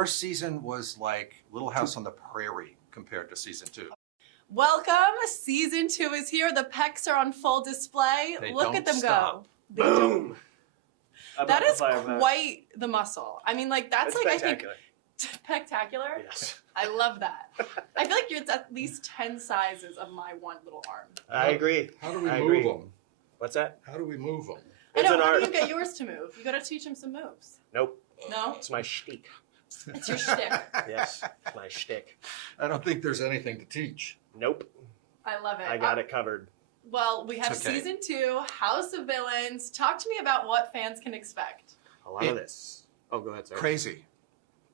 First season was like Little House on the Prairie compared to season 2. Welcome. Season 2 is here. The pecs are on full display. Look at them stop. go. Boom! That is quite the muscle. I mean, like, that's like, I think, PEC-Tacular? Yes. I love that. I feel like it's at least 10 sizes of my one little arm. I agree. How do we move them? What's that? How do we move them? I know, an how art. do you get yours to move? You gotta teach him some moves. Nope. No? It's my shtick. It's your shtick. Yes, my shtick. I don't think there's anything to teach. Nope. I love it. I got it covered. Well, we have It's okay. season 2, House of Villains. Talk to me about what fans can expect. A lot of this. Oh, go ahead, sir. Crazy.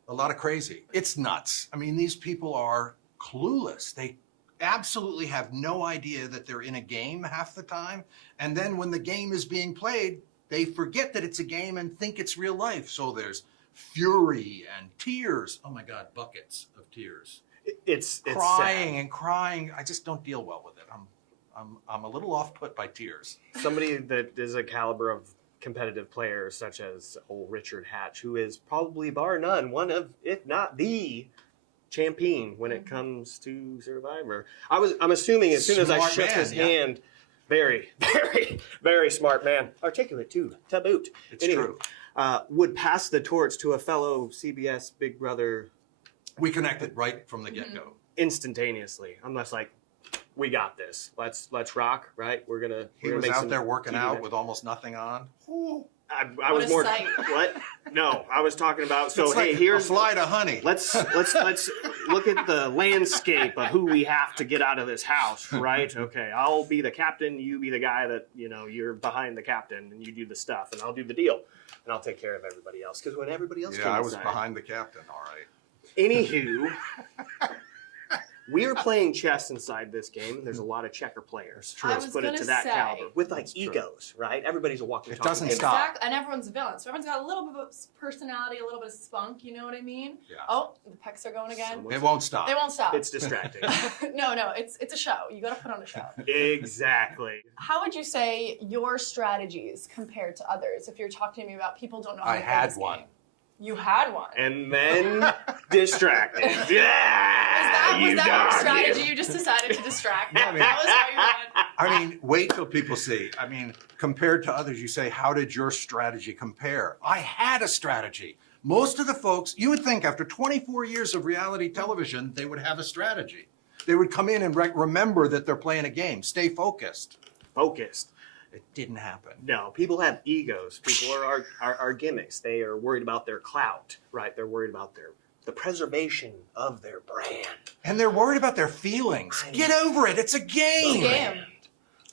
A lot of crazy. It's nuts. I mean, these people are clueless. They absolutely have no idea that they're in a game half the time. And then when the game is being played, they forget that it's a game and think it's real life. So there's fury and tears. Oh my God, buckets of tears. It's Crying sad. and crying. I just don't deal well with it. I'm a little off put by tears. Somebody that is a caliber of competitive player, such as old Richard Hatch, who is probably bar none one of, if not the champion when it comes to Survivor. I'm assuming as soon as I Smart shook man, his yeah. hand, very, very, very smart man, articulate too, to boot. It's Anywho, true. Would pass the torch to a fellow CBS Big Brother We connected right from the get-go. instantaneously. I'm just like, we got this. Let's rock, right? We're gonna. He we're was gonna make out some there working TV out magic. with almost nothing on. Ooh. I What was a more. sight. What? No, I was talking about. So It's hey, like here's a fly to honey. Let's look at the landscape of who we have to get out of this house, right? Okay, I'll be the captain. You be the guy that you're behind the captain, and you do the stuff, and I'll do the deal, and I'll take care of everybody else. Because when everybody else Yeah, came I was inside- behind the captain, all right. Anywho, we are playing chess inside this game. There's a lot of checker players. true. Let's I was put it gonna to that say- caliber with like That's true. egos, right? Everybody's a walking. It talking doesn't game. stop. Exactly. And everyone's a villain. So everyone's got a little bit of personality, a little bit of spunk, you know what I mean? Yeah. Oh, the pecs are going again. Someone- It won't stop. They won't stop. It's distracting. no, it's a show. You gotta put on a show. Exactly. How would you say your strategies compared to others if you're talking to me about people don't know how I to play had this one. game? You had one. And then distracted. Yeah, was that your dog, strategy? you. You just decided to distract me. I mean- That was how you went. I mean, wait till people see. I mean, compared to others, you say, how did your strategy compare? I had a strategy. Most of the folks, you would think after 24 years of reality television, they would have a strategy. They would come in and remember that they're playing a game, stay focused. Focused. It didn't happen. No, people have egos. People are gimmicks. They are worried about their clout, right? They're worried about the preservation of their brand. And they're worried about their feelings. Get over it. It's a game. It's a game.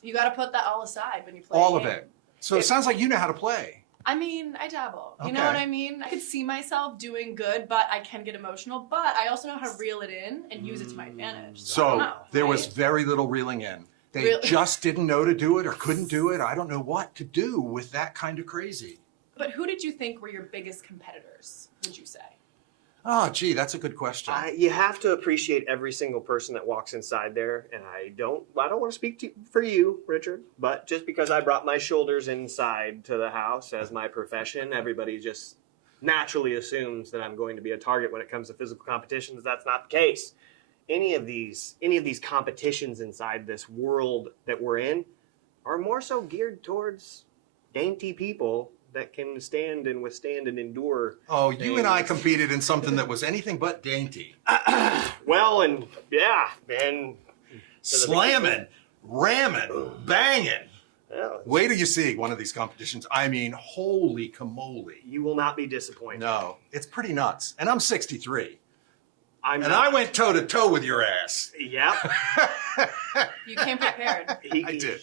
You gotta put that all aside when you play All a of game. it. So it sounds like you know how to play. I mean, I dabble. You know Okay. what I mean? I could see myself doing good, but I can get emotional. But I also know how to reel it in and use it to my advantage. So, I don't So know, there right? was very little reeling in. They Really? just didn't know to do it or couldn't do it. I don't know what to do with that kind of crazy. But who did you think were your biggest competitors, would you say? Oh, gee, that's a good question. You have to appreciate every single person that walks inside there, and I don't want to speak for you, Richard, but just because I brought my shoulders inside to the house as my profession, everybody just naturally assumes that I'm going to be a target when it comes to physical competitions. That's not the case. Any of these competitions inside this world that we're in are more so geared towards dainty people that can stand and withstand and endure. Oh, you and I things. competed in something that was anything but dainty. Well, and yeah, and Slamming, ramming, banging. yeah, Wait till you see one of these competitions. I mean, holy camole. you will not be disappointed. No, it's pretty nuts. And I'm 63. I'm And not. I went toe to toe with your ass. Yep. You came prepared. I did.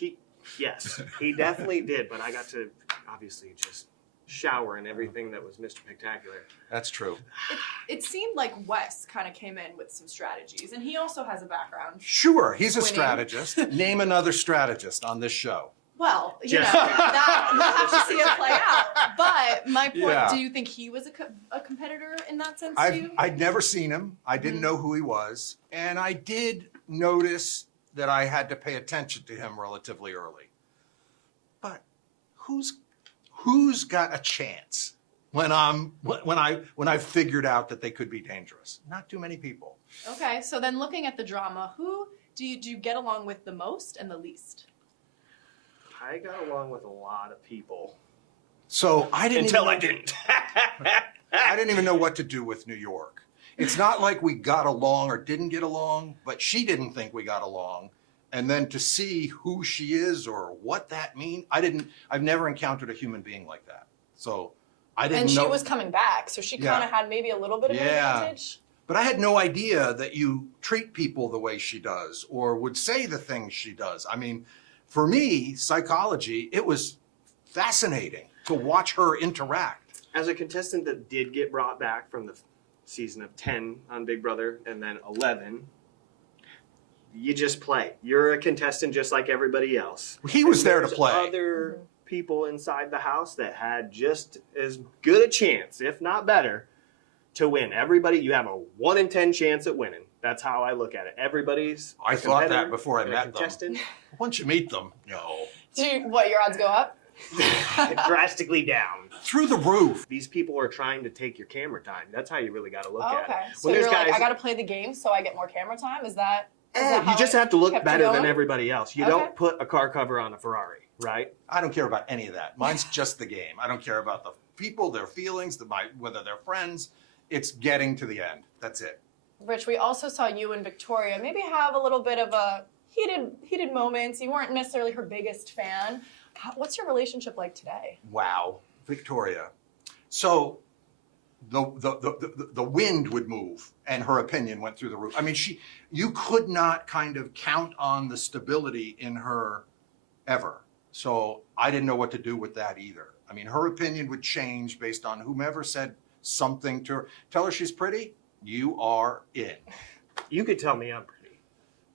Yes, he definitely did. But I got to obviously just shower in everything that was Mr. Spectacular. That's true. It seemed like Wes kind of came in with some strategies, and he also has a background. Sure, he's a Winning. strategist. Name another strategist on this show. Well, you know, Just- that we'll have to see it play out. But my point, Yeah. do you think he was a competitor in that sense too? I'd never seen him. I didn't know who he was. And I did notice that I had to pay attention to him relatively early. But who's got a chance when I've figured out that they could be dangerous. Not too many people. Okay, so then looking at the drama, who do you get along with the most and the least? I got along with a lot of people. So I didn't Until I didn't. I didn't even know what to do with New York. It's not like we got along or didn't get along, but she didn't think we got along. And then to see who she is or what that means, I've never encountered a human being like that. So I didn't know. And she was coming back, so she kind of had maybe a little bit of an advantage. But I had no idea that you treat people the way she does or would say the things she does. I mean, for me, psychology, it was fascinating to watch her interact. As a contestant that did get brought back from the season of 10 on Big Brother and then 11, you just play. You're a contestant just like everybody else. He was there to There's play. Other people inside the house that had just as good a chance, if not better, to win. Everybody, you have a 1 in 10 chance at winning. That's how I look at it. Everybody's I a thought that competitor before I and a met them. contestant. Once you meet them, no. What, your odds go up? Drastically down. Through the roof. These people are trying to take your camera time. That's how you really got to look Oh, at okay. it. So When there's you're like, guys- I got to play the game so I get more camera time? Is that how you just it have to look kept you better than going? everybody else. You Okay. don't put a car cover on a Ferrari, right? I don't care about any of that. Mine's just the game. I don't care about the people, their feelings, whether they're friends. It's getting to the end. That's it. Rich, we also saw you and Victoria maybe have a little bit of a heated moments. You weren't necessarily her biggest fan. What's your relationship like today? Wow. Victoria. So the wind would move and her opinion went through the roof. I mean, you could not kind of count on the stability in her ever. So I didn't know what to do with that either. I mean, her opinion would change based on whomever said something to her. Tell her she's pretty. You are in. You could tell me I'm pretty.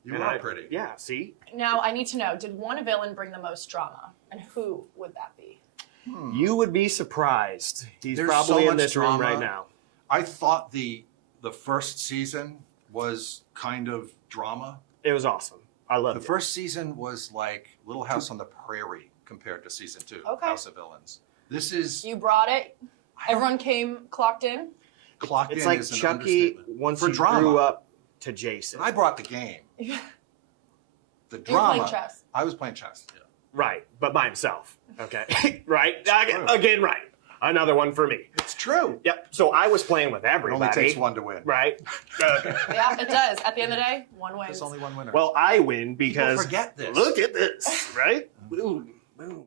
You And are pretty. Yeah, see? Now, I need to know, did one villain bring the most drama? And who would that be? You would be surprised. He's There's probably so in much this room drama. right now. I thought the first season was kind of drama. It was awesome. I loved The it. first season was like Little House on the Prairie compared to season 2, Okay. House of Villains. This is You brought it. Everyone came clocked in. clocked It's in like is an Chucky understatement. once For he drama. grew up to Jason. I brought the game. The You're drama. playing chess. I was playing chess. Yeah. Right, but by himself. Okay, right? true. Again, right. Another one for me. It's true. Yep. So I was playing with It everybody. only takes one to win. Right. Okay. Yeah, it does. At the end of the day, one wins. There's only one winner. Well, I win because forget this. Look at this, right? Boom, boom.